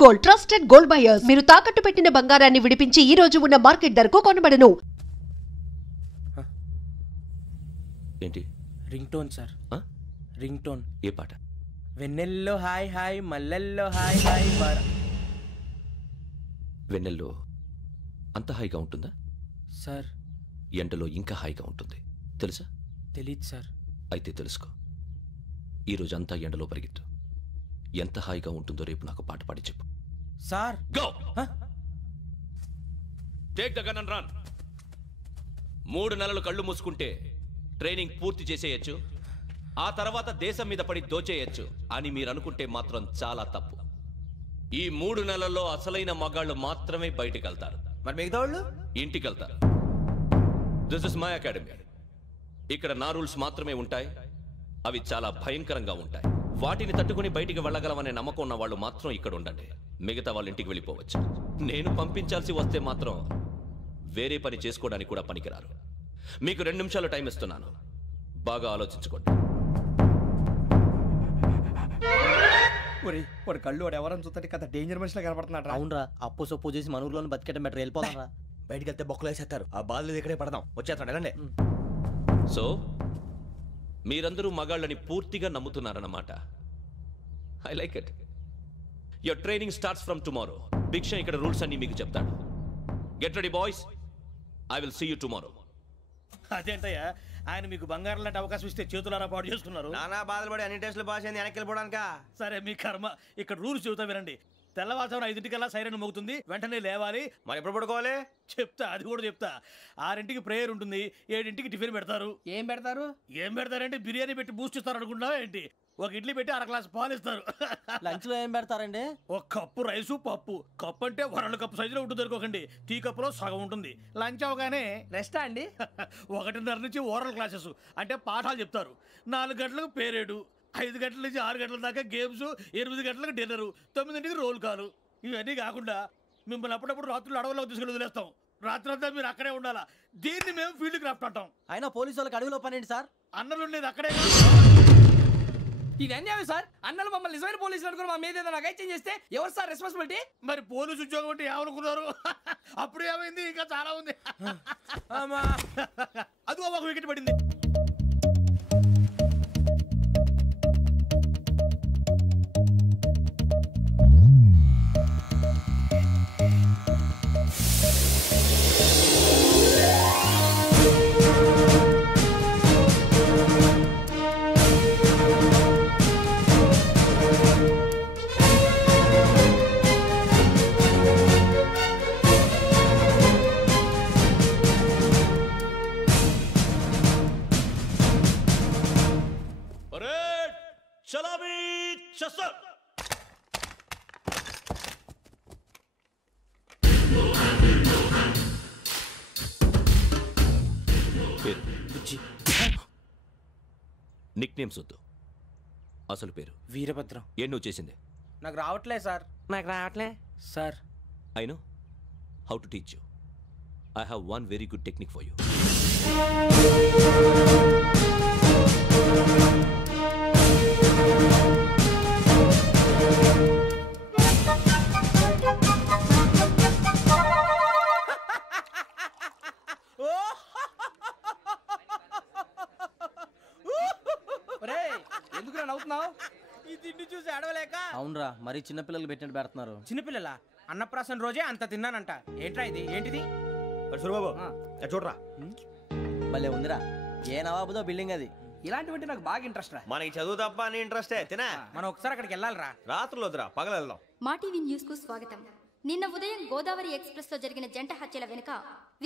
Gold, trusted gold buyers. మీరు తాకట్టు పెట్టిన బంగారాన్ని విడిపించి ఈ రోజు ఉన్న మార్కెట్ ధరకు కొనబడను. ఏంటి? Ring tone sir. Ring tone. ఏ పాట? వెన్నెల్లో హాయ్ హాయ్ మల్లెల్లో హాయ్ హాయ్ బార. వెన్నెల్లో అంత హాయిగా ఉంటుందా సార్? ఎండలో ఇంకా హాయిగా ఉంటుంది తెలుసా? తెలీదు సార్. అయితే తెలుసుకో. ఈరోజు అంతా ఎండలో పరిగెత్తు. ఎంత హాయిగా ఉంటుందో రేపు నాకు పాట పాడి చెప్పు. Sir go. Take the gun and run. 3 నెలలు కళ్ళు మూసుకుంటే ట్రైనింగ్ పూర్తి చేసేయచ్చు, ఆ తర్వాత దేశం మీద పడి దోచేయచ్చు అని మీరు అనుకుంటే మాత్రం చాలా తప్పు. ఈ 3 నెలల్లో అసలైన మగాళ్ళు మాత్రమే బయటికి వెళ్తారు. మరి మిగతా వాళ్ళు ఇంటికి వెళ్తారు. This is my academy. ఇక్కడ నా రూల్స్ మాత్రమే ఉంటాయి. అవి చాలా భయంకరంగా ఉంటాయి. వాటిని తట్టుకుని బయటికి వెళ్ళగలమనే నమ్మకం ఉన్న వాళ్ళు మాత్రం ఇక్కడ ఉండండి. మిగతా వాళ్ళ ఇంటికి వెళ్ళిపోవచ్చు. నేను పంపించాల్సి వస్తే మాత్రం వేరే పని చేసుకోవడానికి కూడా పనికిరారు. మీకు 2 నిమిషాలు టైం ఇస్తున్నాను. బాగా ఆలోచించుకోండి. వాడు కళ్ళు వాడు ఎవరని చూస్తే కదా డేంజర్ మనిషిలో కనపడుతున్నాడు. అవునరా, అప్పు సొప్పు చేసి మన ఊర్లో బతికేట బెటర్. వెళ్ళిపోతారా? బయటికి వెళ్తే బొక్కలు వేసేస్తారు. ఆ బాధలు ఇక్కడే పడదాం. వచ్చేస్తాడు వెళ్ళండి. సో మీరందరూ మగాళ్ళని పూర్తిగా నమ్ముతున్నారన్నమాట. I like it. Your training starts from tomorrow. Bhiksha ఇక్కడ రూల్స్ అన్ని మీకు చెప్తాడు. Get ready boys. I will see you tomorrow. అదేంటయ్యా, ఆయన మీకు బంగారం లాంటి అవకాశం ఇస్తే చేతులారా పాటు చేసుకున్నారు. నానా బాధలు పడి అన్ని టెస్టులు పాస్ అయింది, వెనక్కి వెళ్ళిపోవడానికా? సరే మీ కర్మ. ఇక్కడ రూల్స్ చెబుతా వినండి. తెల్లవారుజామున 5ంటికల్లా సైరన్ మోగుతుంది, వెంటనే లేవాలి. మరి ఎప్పుడు పడుకోవాలి? చెప్తా, అది కూడా చెప్తా. 6ంటికి ప్రేయర్ ఉంటుంది, 7ంటికి టిఫిన్ పెడతారు. ఏం పెడతారు? ఏం పెడతారంటే బిర్యానీ పెట్టి బూస్ట్ ఇస్తారు అనుకుంటున్నావా ఏంటి? ఒక ఇడ్లీ పెట్టి 1/2 గ్లాస్ పాలు ఇస్తారు. లంచ్ లో ఏం పెడతారండి? ఒక కప్పు రైసు పప్పు. కప్పు అంటే 1/2 కప్పు సైజులో ఉంటుంది అనుకోకండి. టీ కప్పులో సగం ఉంటుంది. లంచ్ అవగానే రెస్టా అండి? 1:30 నుంచి ఓరల్ క్లాసెస్ అంటే పాఠాలు చెప్తారు. 4 గంటలకు పేరేడు, 5 గంటల నుంచి 6 గంటల దాకా గేమ్స్, 8 గంటలకు డిన్నరు, 9ంటికి రోల్ కాలు. ఇవన్నీ కాకుండా మిమ్మల్ని అప్పుడప్పుడు రాత్రులు అడవుల్లో తీసుకెళ్ళి వదిలేస్తాం. రాత్రి అంతా మీరు అక్కడే ఉండాలా. దీన్ని మేము ఫీల్డ్ క్రాఫ్ట్ అంటాం. అయినా పోలీసు వాళ్ళకి అడవిలో పని ఏంటి సార్? అన్నలు ఉండేది అక్కడే. ఇది అన్యాయం సార్. అన్నలు మమ్మల్ని నిజమైన పోలీసులు అనుకుని మా మీద ఏదైనా అగైత్యం చేస్తే ఎవరు సార్ రెస్పాన్సిబిలిటీ? మరి పోలీసు ఉద్యోగం అంటే ఏమనుకున్నారు? అప్పుడు ఏమైంది? ఇంకా చాలా ఉంది. అది ఒక వికెట్ పడింది. నిక్ నేమ్స్ వద్దు, అసలు పేరు. వీరభద్రం. ఏం నువ్వు చేసింది? నాకు రావట్లే సార్. నాకు రావట్లే sir. I know how to teach you. I have one very good technique for you. ఎందుకు నవ్వుతున్నావు? ఈ తిండి చూసి అడవలేక. అవునరా, మరి చిన్నపిల్లలు పెట్టినట్టు పెడుతున్నారు. చిన్నపిల్లల అన్నప్రాసన రోజే అంత తిన్నానంట. ఏంట్రా ఇది? ఏంటిది? సూరిబాబు చూడరా. భలే ఉందిరా. ఏ నవాబుదో బిల్డింగ్ అది. ఇలాంటివంటే నాకు బాగా ఇంట్రెస్ట్ రా. మనకి చదువు తప్ప అని ఇంట్రెస్టే. తినా మనం ఒకసారి అక్కడికి వెళ్ళాలిరా. రాత్రులు వద్దురా, పగలు వెళ్దాం. మా టీవీ న్యూస్ కు స్వాగతం. నిన్న ఉదయం గోదావరి ఎక్స్ప్రెస్ లో జరిగిన జంట హత్యల వెనుక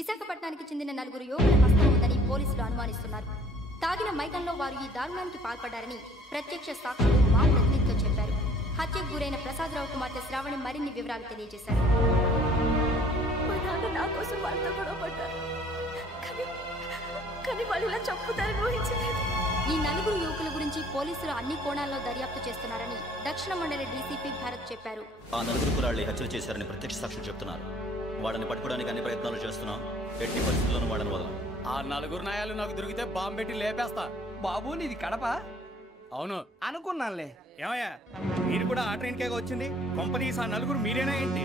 విశాఖపట్నానికి చెందిన 4 యువకుల హస్తం ఉందని పోలీసులు అనుమానిస్తున్నారు. తాగిన మైకంలో వారు ఈ దారుణానికి పాల్పడ్డారని ప్రత్యక్ష సాక్షులు మా ప్రతినిధితో చెప్పారు. హత్యకు గురైన ప్రసాదరావు కుమార్తె శ్రావణి మరిన్ని వివరాలు తెలియజేశారు. నా కోసం వాళ్ళతో గొడవ పడ్డారు, కానీ వాళ్ళు ఇలా చంపుతారని ఊహించలేదు. ఈ 4 యువకుల గురించి పోలీసులు అన్ని కోణాల్లో దర్యాప్తు చేస్తున్నారని దక్షిణ మండలి డీసీపీ భారత్ చెప్పారు. ఆ 4 కుర్రాళ్ళు హత్యలు చేశారని ప్రత్యక్ష సాక్షులు చెప్తున్నారు. వాళ్ళని పట్టుకోవడానికి అన్ని ప్రయత్నాలు చేస్తున్నాం. ఎట్టి పరిస్థితుల్లోనూ వాళ్ళని వదలం. ఆ 4 నాయాలు నాకు దొరికితే బాంబు పెట్టి లేపేస్తా. బాబు నీది కడప? అవును అనుకున్నానులే. ఏమయ్యా మీరు కూడా ఆ ట్రైన్ కేగా వచ్చింది కంపెనీ ఆ నలుగురు మీరేనా ఏంటి?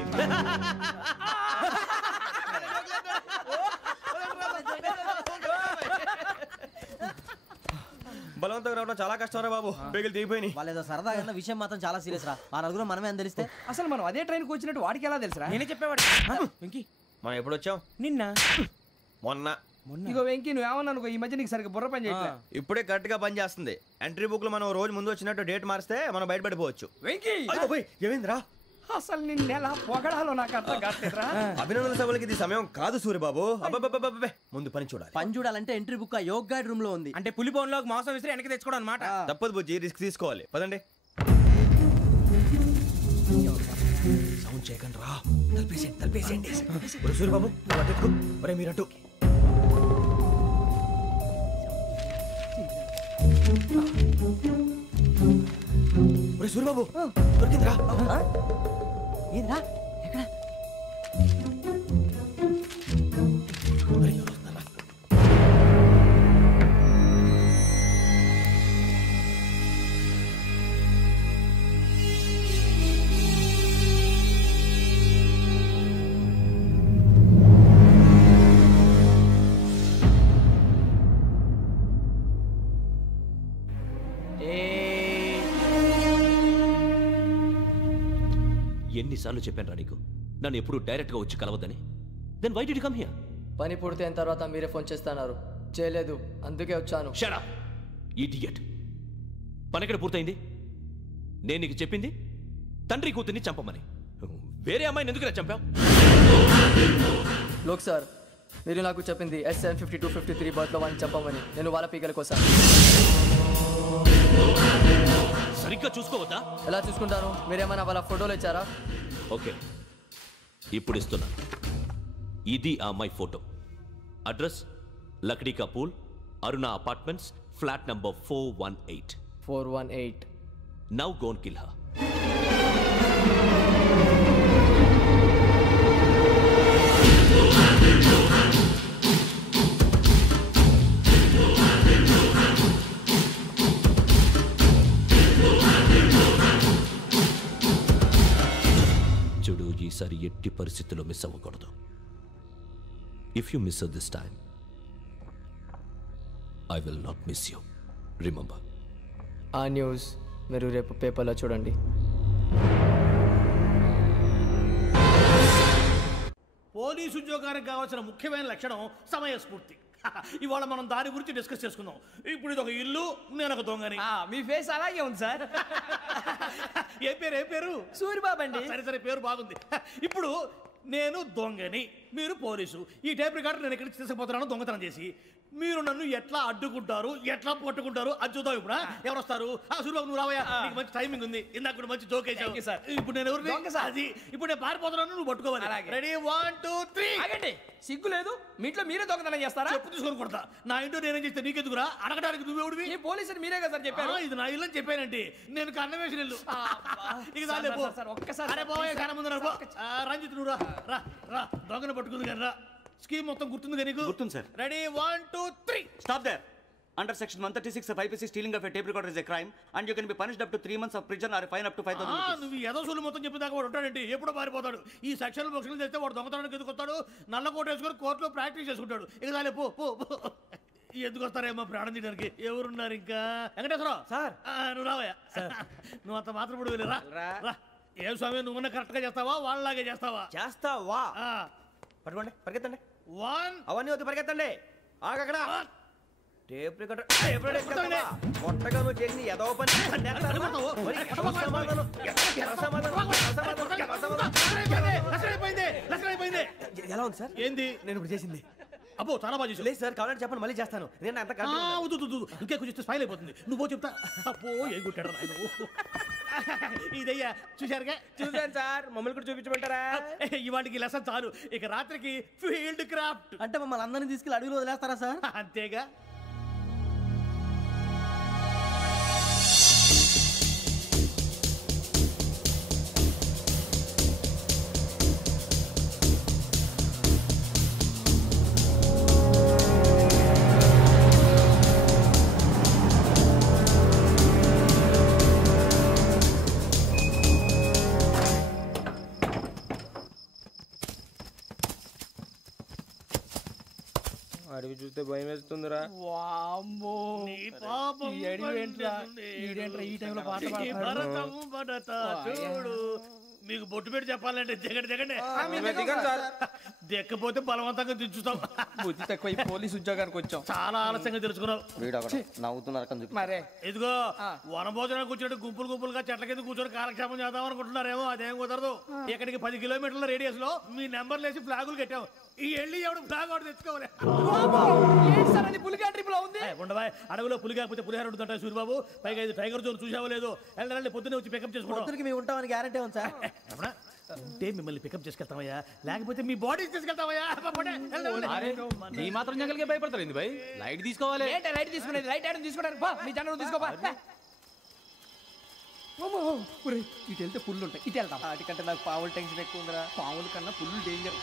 బలవంతంగా రావడం చాలా కష్టం రా బాబు. బేగులు దిగిపోయినాయి. వాళ్ళు ఏదో సరదాగా విషయం మాత్రం చాలా సీరియస్ రా. ఆ నలుగురు మనమే అని తెలిస్తే అసలు మనం అదే ట్రైన్కి వచ్చినట్టు వాడికి ఎలా తెలుసురా? నేనే చెప్పేవాడు. వెంకీ మనం ఎప్పుడు వచ్చాం? నిన్న మొన్న. ఇగో వెంకీ నువ్వేమన్నా అనుకో, ఈ మధ్య నీకు సరిగ్గా బుర్ర పని చేయట్లేదు. ఇప్పుడే కరెక్ట్ గా పని చేస్తుంది. ఎంట్రీ బుక్ లో మనం రోజు ముందు వచ్చినట్టు డేట్ మారిస్తే మనం బయటపడిపోవచ్చు. వెంకీ ఏమైందిరా? అసలు నిన్న ఎలా పొగడాలో నాకు అర్థం కాట్లేదురా. అభినందన సభలకి ఇది సమయం కాదు సూర్యబాబు. అబ్బబ్బబ్బబ్బబ్బే ముందు పని చూడాలి. పని చూడాలంటే ఎంట్రీ బుక్ ఆ యోగ్ గైడ్ రూమ్ లో ఉంది. అంటే పులి బోన్లోకి మాంసం విసిరి వెనక్కి తెచ్చుకోవడం అనమాట. తప్పదు బుజ్జి, రిస్క్ తీసుకోవాలి. పదండి. సౌండ్ చేయకండి రా. తలపేసేయండి. సూర్యబాబు నువ్వు అటు ఎక్కు. ఒరే మీరు అటు. ఒరే సూర్యబాబు దొరికిందిరా. ఏంద్రా ఎక్కడ? ఎన్నిసార్లు చెప్పాను రా నీకు నన్ను ఎప్పుడు డైరెక్ట్ గా వచ్చి కలవద్దని? Then why did you come here? పని పూర్తయిన తర్వాత మీరే ఫోన్ చేస్తున్నారు. చేయలేదు, అందుకే వచ్చాను. Shut up idiot. పని ఎక్కడ పూర్తయింది? నేను నీకు చెప్పింది తండ్రి కూతుర్ని చంపమని. వేరే అమ్మాయిని ఎందుకు చంపావు? లోక్ సార్, మీరు నాకు చెప్పింది SN5253 బర్త్లో వాడిని చంపమని. నేను వాళ్ళ పీకల కోసం. సరిగ్గా చూసుకోవద్దా? ఎలా చూసుకుంటాను? మీరేమైనా వాళ్ళ ఫోటోలు ఇచ్చారా? ఓకే, ఇప్పుడు ఇస్తున్నా. ఇది ఆ అమ్మాయి ఫోటో. అడ్రస్ లక్డీ కా pool, Aruna apartments, flat number 418. 418. Now go and kill her. చూడు, ఈసారి ఎట్టి పరిస్థితుల్లో మిస్ అవ్వకూడదు. If you miss this time I will not miss you. Remember. ఆ న్యూస్ మీరు రేపు పేపర్లో చూడండి. పోలీసు ఉద్యోగానికి కావాల్సిన ముఖ్యమైన లక్షణం సమయస్ఫూర్తి. ఇవాళ మనం దాని గురించి డిస్కస్ చేసుకుందాం. ఇప్పుడు ఇది ఒక ఇల్లు, నేను ఒక దొంగని. మీ ఫేస్ అలాగే ఉంది సార్. ఏ పేరు? సూరిబాబు అండి. సరే పేరు బాగుంది. ఇప్పుడు నేను దొంగని, మీరు పోలీసు. ఈ టైప్ రికార్డు నేను ఎక్కడికి తీసుకుపోతున్నాను దొంగతనం చేసి. మీరు నన్ను ఎట్లా అడ్డుకుంటారు, ఎట్లా పట్టుకుంటారు అది చూద్దాం. ఇప్పుడు ఎవరు వస్తారు? సూరిబాబు నువ్వు రావయ్యా, నీకు మంచి టైమింగ్ ఉంది. ఇందాక కూడా మంచి జోక్ వేసావు సార్. ఇప్పుడు నేను ఎవరు? అది ఇప్పుడు నేను పారిపోతున్నాను, నువ్వు పట్టుకోవాలి. రెడీ 1 2 3. ఆగండి, సిగ్గు లేదు? మీ ఇంట్లో మీరే దొంగతనం చేస్తారా? చెప్పు తీసుకొని కొడతా. నా ఇంట్లో నేనేం చేస్తే నీకెందుకురా? అడగడానికి నువ్వెవడివి? ఈ పోలీసులు మీరే కదా సార్ చెప్పారు. ఇది నా ఇల్లు అని చెప్పానంటే నేను కన్నవేసిన ఇల్లు. ఒక్కసారి రంజిత్ నువ్వు రా దొంగను పట్టుకుంది కానీ రా. స్కీమ్ మొత్తం గుర్తుంది కానీ నీకు? గుర్తుంది sir. Ready 1 2 3. Stop there. Under section 136 of IPC, stealing of a tape recorder is a crime and you can be punished up to 3 months of prison or a fine up to 5,000 rupees. నువ్వు ఏదో సొల్లు మొత్తం చెప్పేదాకా వాడు ఉంటాడంటే ఎప్పుడో పారిపోతాడు. ఈ సెక్షన్లు బొక్షన్లు చేస్తే వాడు దొంగతనానికి ఎందుకు వస్తాడు? నల్ల కోట వేసుకొని కోర్టులో ప్రాక్టీస్ చేసుకుంటాడు. ఇక చాలే పో. ఎందుకు వస్తారేమో ప్రాణం తీయడానికి. ఎవరున్నారు ఇంకా? వెంకటేశ్వరరావు సార్, నువ్వు రావయ్యా. నువ్వు అంత మాత్రం ఇప్పుడు వెళ్ళి రా. ఏం స్వామి, నువ్వున్న కరెక్ట్ గా చేస్తావా వాళ్ళలాగే చేస్తావా? పట్టుకోండి, పరిగెత్తండి. 1 అవన్నీ వద్దు, పరిగెత్తండి. ఆగక్కడ టేప్ రికార్డర్ కొట్టగా నువ్వు చేసి ఏదో పని. ఎలా ఉంది సార్? ఏంది నేను ఇప్పుడు చేసింది? అబ్బో చాలా బాగా చేసావు. లేదు సార్, కావాలంటే చెప్పండి, మళ్ళీ చేస్తాను. నేను అంత ఇంకే కొంచెం స్మైల్ అయిపోతుంది. నువ్వు చెప్తా. అబ్బో ఏం కొట్టాడు ఆయన. ఇదయ్యా చూశారుగా? చూసాను సార్. మమ్మల్ని కూడా చూపించమంటారా? ఇవాటికి లెసన్ చాలు. ఇక రాత్రికి ఫీల్డ్ క్రాఫ్ట్. అంటే మమ్మల్ని అందరినీ తీసుకెళ్ళి అడుగులో వదిలేస్తారా సార్? అంతేగా. అడవి చూస్తే భయం వేస్తుందిరా. వామ్మో నీ పాపం ఈ అడవి ఏంట్రా? ఈడేంట్రా ఈ టైంలో పాట పాడతాడు? భరతము భరత చూడు. మీకు బొట్టు పెట్టి చెప్పాలంటే దిగండి దిక్కపోతే బలవంతంగా దించుతాం. బుద్ధి తక్కువ ఈ పోలీస్ ఉద్యోగానికి వచ్చాం. చాలా ఆలస్యంగా తెలుసుకున్నావు. నవ్వుతున్నారు మరే ఇదిగో వనభోజనానికి కూర్చోటి గుంపులుగా చెట్ల కింద కూర్చొని కాలక్షేపం చేద్దాం అనుకుంటున్నారేమో. అదేం కుదరదు. ఇక్కడికి 10 కిలోమీటర్ల రేడియస్ లో మీ నెంబర్లు వేసి ఫ్లాగులు కట్టాం. ఈ వెళ్ళి ఎవడు ఫ్లాగ్ ఒకటి తెచ్చుకోవాలి. పులిగా ట్రిప్ లో ఉంది. ఉండవా అడవిలో పులి కాకపోతే పులిహార ఉంటుంటాయి సూర్యబాబు. పైగా ఇది టైగర్ జోన్ చూసావో లేదో. వెళ్ళాలి పొద్దున్నే వచ్చి పికప్ చేసుకుంటాం. మేము ఉంటామని గ్యారంటీ ఉంది సార్. అంటే మిమ్మల్ని పికప్ చేసుకెళ్తామయ్యా, లేకపోతే మీ బాడీ తీసుకెళ్తామయ్యా. ఈ మాత్రం జంగల్కే భయపడతారు ఏంది భయ్? లైట్ తీసుకోవాలి. ఏంటి లైట్ తీసుకునేది? లైట్ ఐటమ్ తీసుకోవడానికి పా, మీ జనరల్ తీసుకోపా. ఇటు వెళ్తే పుల్లు ఉంటాయి, ఇటు వెళ్తాం. వాటికంటే నాకు పావులు టెన్షన్ ఎక్కువ ఉందిరా. పాముల కన్నా పుల్లు డేంజర్.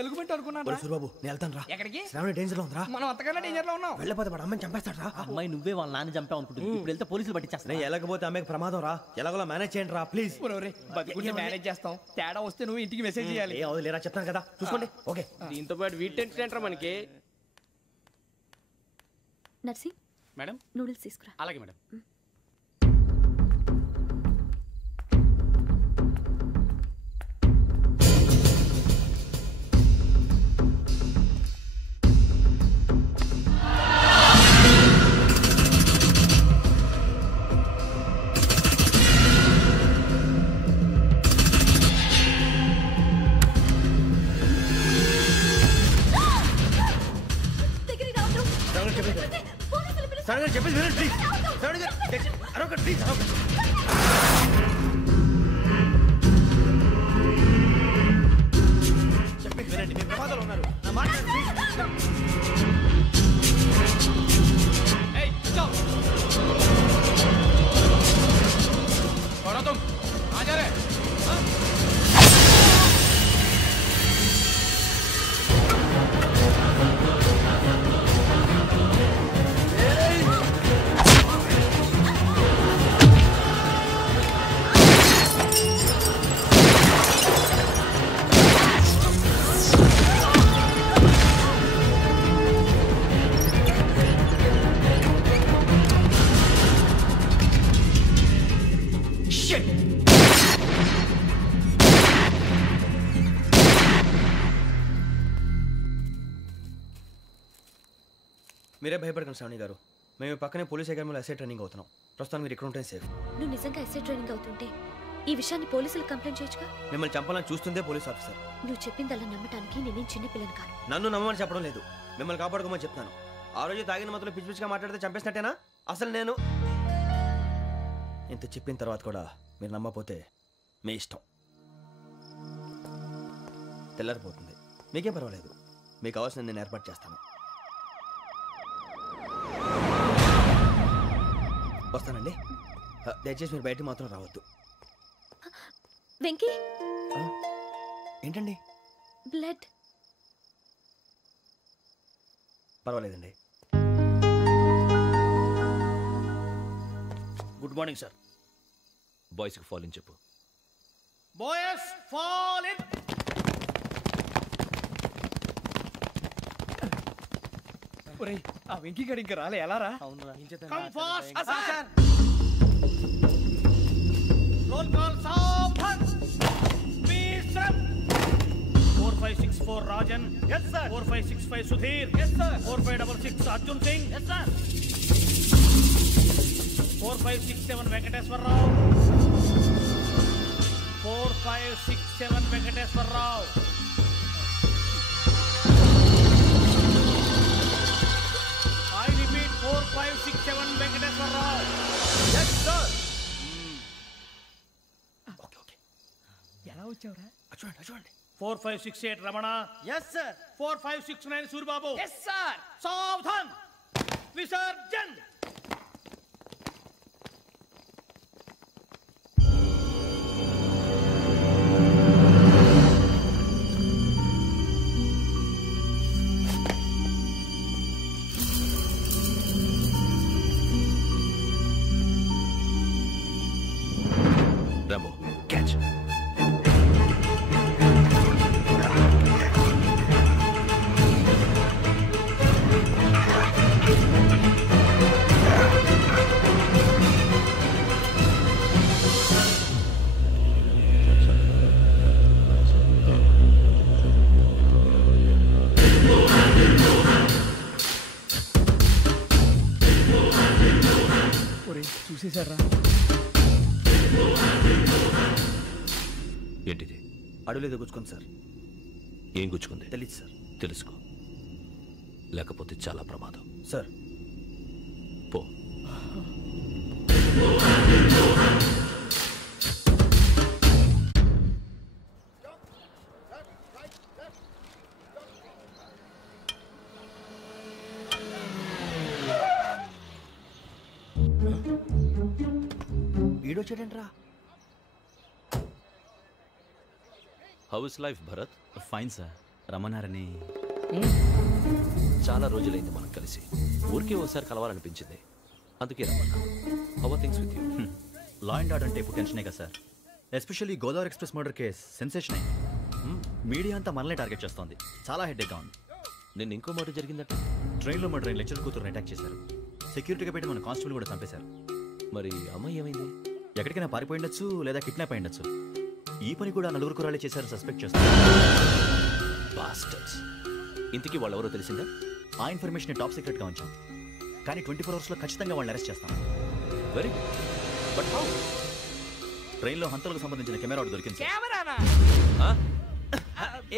ఎలుగుబెట్టి అనుకున్నాను. సూర్యబాబు నేను వెళ్తాను రా. ఎక్కడికి? శ్రావణి డేంజర్ లో ఉందిరా. మనం అంతకన్నా డేంజర్ లో ఉన్నాం. వెళ్ళపోతే వాడు అమ్మని చంపేస్తాడు రా. అమ్మాయి నువ్వే వాళ్ళ నాన్న చంపావు అనుకుంటుంది. ఇప్పుడు వెళ్తే పోలీసులు పట్టించేస్తా. నేను వెళ్ళకపోతే అమ్మకి ప్రమాదం రా. ఎలాగోలా మేనేజ్ చేయండి రా ప్లీజ్. బతికుంటే మేనేజ్ చేస్తాం. తేడా వస్తే నువ్వు ఇంటికి మెసేజ్ చేయాలి. ఏ అవదు లేరా, చెప్తాను కదా చూసుకోండి. ఓకే. దీంతో పాటు వీటి టెన్షన్ ఏంట్రా మనకి? నర్సి మేడం నూడిల్స్ తీసుకురా. అలాగే మేడం. చెప్పేసి వినండి ప్లీజ్. అరొకటి ప్లీజ్. చెప్పేసి వినండి, మీ ప్రమాదాలు ఉన్నారు. నా మాట మీరే భయపడకండి శ్రావణి గారు. మేము పక్కనే పోలీస్ అకాడమీలో ఎస్ఐ ట్రైనింగ్ అవుతున్నాం. ప్రస్తుతానికి మీరు ఇక్కడ ఉంటే సేఫ్. నువ్వు నిజంగా ఎస్ఐ ట్రైనింగ్ అవుతుంటే ఈ విషయాన్ని పోలీసులకు కంప్లైంట్ చేయొచ్చుగా. మిమ్మల్ని చంపాలని చూస్తుందే పోలీస్ ఆఫీసర్. నువ్వు చెప్పిందల్లా నమ్మటానికి నేనేం చిన్నపిల్లని కాను. నన్ను నమ్మమని చెప్పడం లేదు, మిమ్మల్ని కాపాడుకోమని చెప్తాను. ఆ రోజు తాగిన మొత్తంలో పిచ్చి పిచ్చిగా మాట్లాడితే చంపేసినట్టేనా? అసలు నేను ఇంత చెప్పిన తర్వాత కూడా మీరు నమ్మపోతే మీ ఇష్టం. తెల్లారిపోతుంది, మీకేం పర్వాలేదు. మీకు కావాల్సిన నేను ఏర్పాటు చేస్తాను. వస్తానండి. దయచేసి మీరు బయట మాత్రం రావద్దు. వెంకీ ఏంటండి? బ్లడ్. పర్వాలేదండి. Good morning sir. బాయ్స్కి ఫాల్ ఇన్ చెప్పు. Boys fall in. ఆ వెంకీ గడి ఇంకా రాలే, ఎలా రా? Come fast sir. Roll call సావధాన్. విశ్రమ్. 4564 Rajan. yes sir. 4565 Sudheer. yes sir. 4566 Arjun Singh. yes sir. 4567 Venkateswararao. 4567 Venkateswararao. I repeat 4567 Venkateswararao. yes sir. Okay. ఎలా వచ్చావురా? చూడండి. 4568 Ramana. yes sir. 4569 Suryababu. yes sir. సావధాన్. విసర్జన్. రాంబో, ఏంటది? చూసేశారా? ఏంటిది? అడుగులేదో గుచ్చుకుంది సార్. ఏం గుచ్చుకుంది? తెలీదు సార్. తెలుసుకో, లేకపోతే చాలా ప్రమాదం. సార్ పో. వీడొచ్చాడేంట్రా? How is life Bharath? Fine sir. రమ్మన్నారని. చాలా రోజులైంది మనం కలిసి. ఊరికే ఒకసారి కలవాలనిపించింది, అందుకే రమ్మన్నా. How are things with you? Law and order అంటే ఇప్పుడు టెన్షనే కదా sir. Especially Godavari express murder case sensation అయింది. మీడియా అంతా మనల్ని టార్గెట్ చేస్తోంది. చాలా హెడ్ఏక్గా ఉంది. నిన్న ఇంకో మాట జరిగిందట. ట్రైన్లో మా ట్రైన్ లెక్చర్ కూతురుని అటాక్ చేశారు. సెక్యూరిటీగా పెట్టి మన కానిస్టేబుల్ కూడా చంపేశారు. మరి అమ్మాయి ఏమైంది? ఎక్కడికైనా పారిపోయిండొచ్చు, లేదా కిడ్నాప్ అయ్యిండొచ్చు. ఈ పని కూడా నలుగురు కురాలే చేశారని సస్పెక్ట్ చేస్తారు. బాస్టర్స్. ఇంతకీ వాళ్ళు ఎవరో తెలిసిందా? ఆ ఇన్ఫర్మేషన్ టాప్ సీక్రెట్గా ఉంచాం, కానీ 24 అవర్స్లో ఖచ్చితంగా వాళ్ళని అరెస్ట్ చేస్తాం. Very but how? ట్రైన్లో హంతలకు సంబంధించిన కెమెరా ఒకటి దొరికింది సార్. కెమెరానా?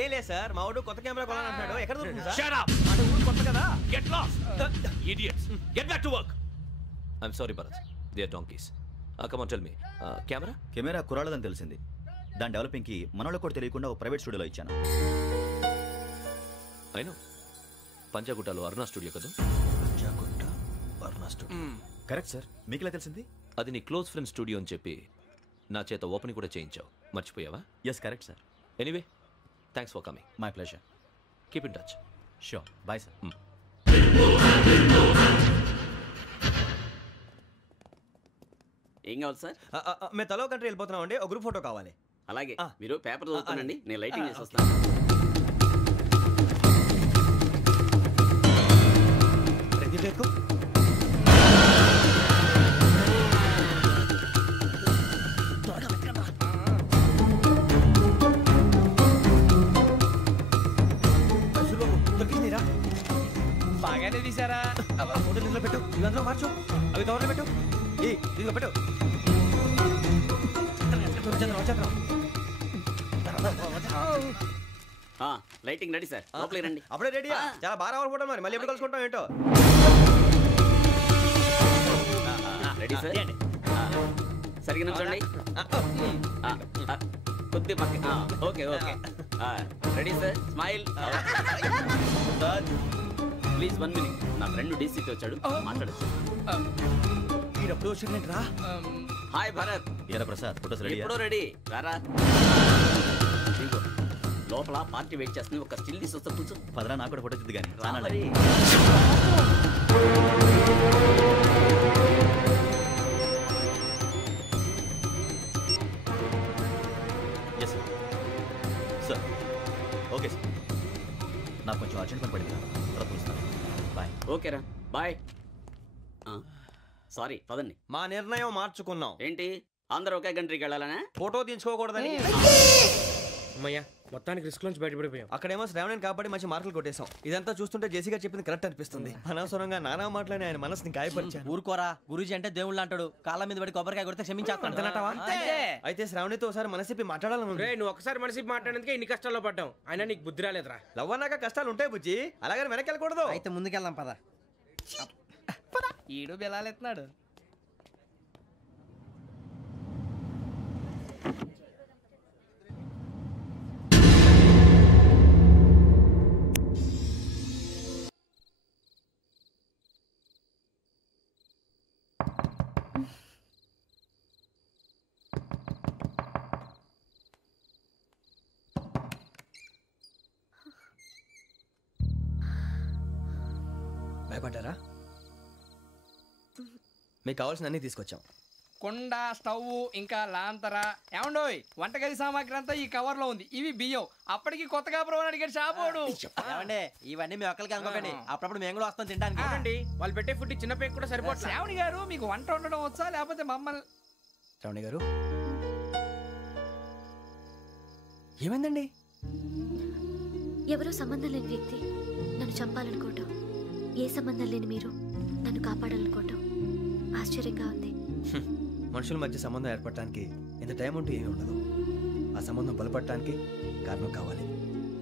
ఏలే సార్, మా వాడు కొత్త కెమెరా కొనాలంటున్నాడు. ఎక్కడ దొరుకుతుంది సార్? Shut up! అంటే ఊరు కొత్త కదా. Get lost! Idiots! Get back to work! I'm sorry, Bharat. They are donkeys. Come on, tell me. Camera కురాలదని తెలిసింది. దాని డెవలపింగ్కి మనోళ్ళకి కూడా తెలియకుండా ఒక ప్రైవేట్ స్టూడియోలో ఇచ్చాను. అయినా పంజాగుట్టలో అరుణా స్టూడియో కదా? Panjagutta Aruna studio. Correct sir. మీకు ఎలా తెలిసింది? అది నీ క్లోజ్ ఫ్రెండ్ స్టూడియో అని చెప్పి నా చేత ఓపెనింగ్ కూడా చేయించావు. మర్చిపోయావా? Yes correct sir. Anyway, thanks for coming. My pleasure. Keep in touch. Sure. Bye sir. ఏం కావాలి సార్? మేము తలో కంట్రీ వెళ్ళిపోతున్నాం అండి. ఒక గ్రూప్ ఫోటో కావాలి. అలాగే, మీరు పేపర్ చదువుతానండి, నేను లైటింగ్ చేసి వస్తాను. బాగానే తీసారా? ఫోటోలు ఇందులో పెట్టు, ఇవి అందులో మార్చు, అవి కవర్లో పెట్టు, ఇదిగో పెట్టు. లైటింగ్ రెడీ సార్, లోపలికి రండి. అప్పుడే రెడీయా? చాలా బాగా రావాలి ఫోటో. మరి మళ్ళీ ఎప్పుడు కలుసుకుంటాం ఏంటో. Ready sir. సరిగ్గా నిల్చోండి. కొద్ది పక్క. Okay okay. Ready sir. Smile. Please 1 minute. నా ఫ్రెండ్ డీసీకి వచ్చాడు, మాట్లాడచ్చు. హాయ్ భరత్. ఏరా ప్రసాద్, ఫోటోస్ రెడీ? ఎప్పుడో రెడీ. రారా. లోపల పార్టీ వెయిట్ చేస్తుంది, ఒక స్టిల్ తీసి వస్తా కూర్చో. పదరా, నాకు కూడా ఫోటో తిద్ది కానీ. Yes sir. Okay sir. నాకు కొంచెం అర్జెంట్ పని పడింది, తర్వాత చూస్తాను. బాయ్. ఓకేరా, బాయ్. సారీ, పదండి. మా నిర్ణయం మార్చుకున్నాం. ఏంటి, అందరూ ఒకే కంట్రీకి వెళ్ళాలనే? ఫోటో తీసుకోకూడదని. అమ్మయ్యా, మొత్తానికి రిస్క్ నుంచి బయటపడిపోయాం. అక్కడేమో శ్రావణిని కాబట్టి మంచి మార్కులు కొట్టేశాం. ఇదంతా చూస్తుంటే జేసీగా చెప్పింది కరెక్ట్ అనిపిస్తుంది. అనవసరంగా నానా మాటలని ఆయన మనసుని గాయపరిచాను. ఊరుకోరా, గురూజీ అంటే దేవుళ్ళు అంటాడు. కాళ్ళ మీద పడి కొబ్బరికాయ కొడితే క్షమించేస్తాడు. అయితే శ్రావణితో ఒకసారి మనసిప్పి మాట్లాడాలను. నువ్వు ఒకసారి మనసిప్పి మాట్లాడేందుకే ఇన్ని కష్టాల్లో పడ్డాం. అయినా నీకు బుద్ధి రాలేదురా. లవ్ అన్నాక కష్టాలు ఉంటాయి బుజ్జి, అలాగని వెనక్కి వెళ్ళకూడదు. అయితే ముందుకెళ్దాం పద. ఈడు బెలాలెత్తున్నాడు. భయపడ్డారా? మీకు కావాల్సిన అన్ని తీసుకొచ్చాం. కుండ, స్టవ్, ఇంకా లాంతర. ఏమండోయ్, వంటగది సామాగ్రి అంతా ఈ కవర్ లో ఉంది. ఇవి బియ్యం. అప్పటికి కొత్తగా బ్రౌన్ అడిగాడు షాపోడు. ఏమండి, ఇవన్నీ మీ ఒక్కరికి అనుకోకండి, అప్పుడప్పుడు మేము కూడా వస్తాం తినడానికి. వాళ్ళు పెట్టే ఫుడ్ చిన్న పేక్ కూడా సరిపోతుంది. శ్రావణి గారు, మీకు వంట వండడం వచ్చా, లేకపోతే మమ్మల్ని? శ్రావణి గారు, ఏమైందండి? ఎవరో సంబంధం లేని వ్యక్తి నన్ను చంపాలనుకోవటం, ఏ సంబంధం లేని మీరు నన్ను కాపాడాలనుకోవటం ఆశ్చర్యంగా ఉంది. మనుషుల మధ్య సంబంధం ఏర్పడటానికి ఇంత టైం ఉంటూ ఏమీ ఉండదు. ఆ సంబంధం బలపడటానికి కారణం కావాలి.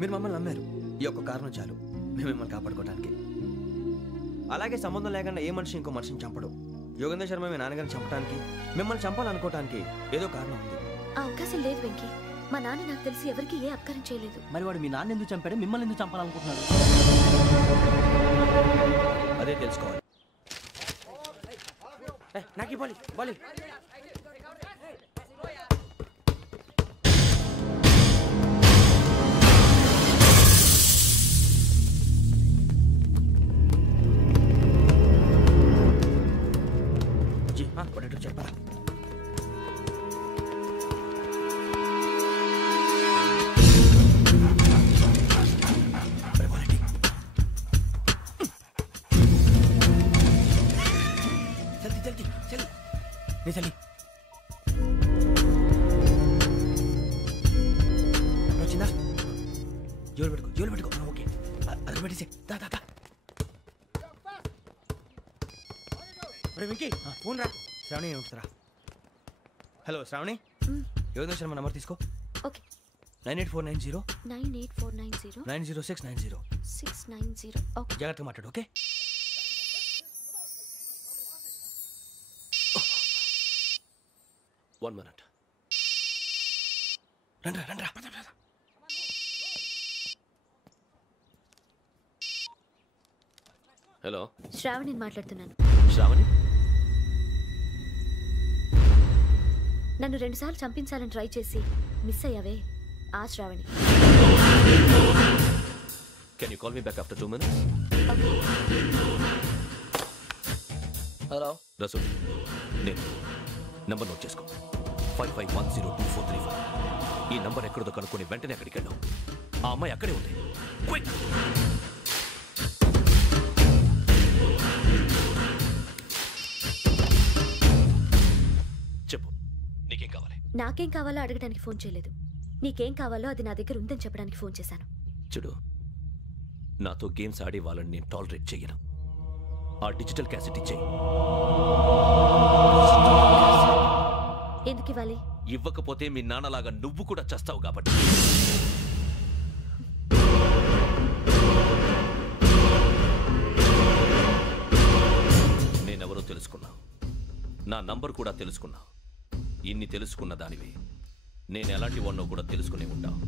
మీరు మమ్మల్ని నమ్మారు, ఈ ఒక్క కారణం చాలు మేము మిమ్మల్ని కాపాడుకోవడానికి. అలాగే సంబంధం లేకుండా ఏ మనిషి ఇంకో మనిషిని చంపడు. యోగేంద్ర శర్మ మీ నాన్నగారిని చంపడానికి, మిమ్మల్ని చంపాలనుకోవటానికి ఏదో కారణం ఉంది. ఆ అవకాశం లేదు వెంకీ. మా నాన్న నాకు తెలిసి ఎవరికి ఏ అపకారం చేయలేదు. మరి వాడు మీ నాన్న ఎందుకు చంపాడు, మిమ్మల్ని ఎందుకు చంపాలనుకుంటున్నాడు? అదే తెలుసుకోవాలి. నాకు బాలి బాలి చెప్పరా? జల్దీ వచ్చిందా? జోలు పెట్టుకో. ఓకే, అది పెట్టేసి వెంకీ ఫోన్ రా. శ్రావణి ఏమిటిరా? హలో శ్రావణి, యోగేంద్ర శర్మ నంబర్ తీసుకో. ఓకే. 98490 98490 90690. 690. ఓకే, జాగ్రత్తగా మాట్లాడు. ఓకే. One minute. రండ్రా. హలో, శ్రావణిని మాట్లాడుతున్నాను. శ్రావణి, నన్ను 2 సార్లు చంపించాలని ట్రై చేసి మిస్ అయ్యావే, ఆ Sravani. Can you call me back after 2 minutes? Hello Rasool, నేను నంబర్ నోట్ చేసుకో. 55102435. ఈ నంబర్ ఎక్కడదో కనుక్కొని వెంటనే అక్కడికి వెళ్ళాం. ఆ అమ్మాయి అక్కడే ఉంది. క్విక్! చెప్పు, నీకేం కావాలి? నాకేం కావాలో అడగడానికి ఫోన్ చేయలేదు. నీకేం కావాలో అది నా దగ్గర ఉందని చెప్పడానికి ఫోన్ చేశాను. చూడు, నాతో గేమ్స్ ఆడే వాళ్ళని నేను టాలరేట్ చెయ్యను. ఆ డిజిటల్ క్యాసెట్ ఇచ్చేయి. ఎందుకు ఇవ్వాలి? ఇవ్వకపోతే మీ నాన్నలాగా నువ్వు కూడా చస్తావు కాబట్టి. నేనెవరో తెలుసుకున్నావు, నా నంబర్ కూడా తెలుసుకున్నావు. ఇన్ని తెలుసుకున్న దానివి నేను ఎలాంటి వాడినో కూడా తెలుసుకునే ఉంటావు.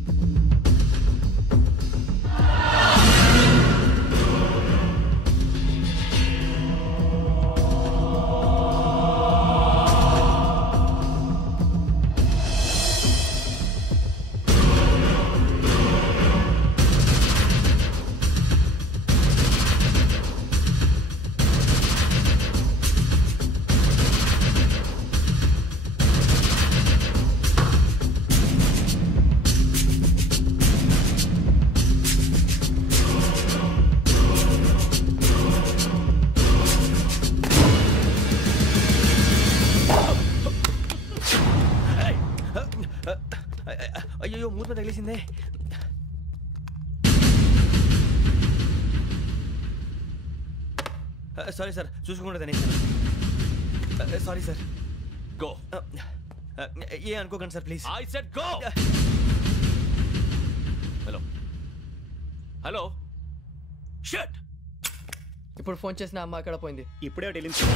అయ్యో, మూత తగిలేసిందే. సారీ సార్, చూసుకోకుండా తినేసాను. Sorry sir. గో. ఏ అనుకోకండి sir, please. I said go. Hello. Shut. ఇప్పుడు ఫోన్ చేసిన అమ్మ అక్కడ పోయింది. ఇప్పుడే డెలివరీ.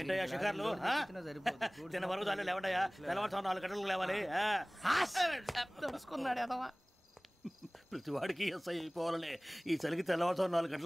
ఏంటయ్యా షికార్లు? తిన వరకు దాన్ని లేవండయ్యా. తెల్లవారుతో 4 గంటలకు లేవాలి. తెలుసుకున్నాడు ఎదవా. ప్రతి వాడికి ఎస్ఐ అయిపోవాలనే ఈ చలికి తెల్లవారుతో 4 గంటలు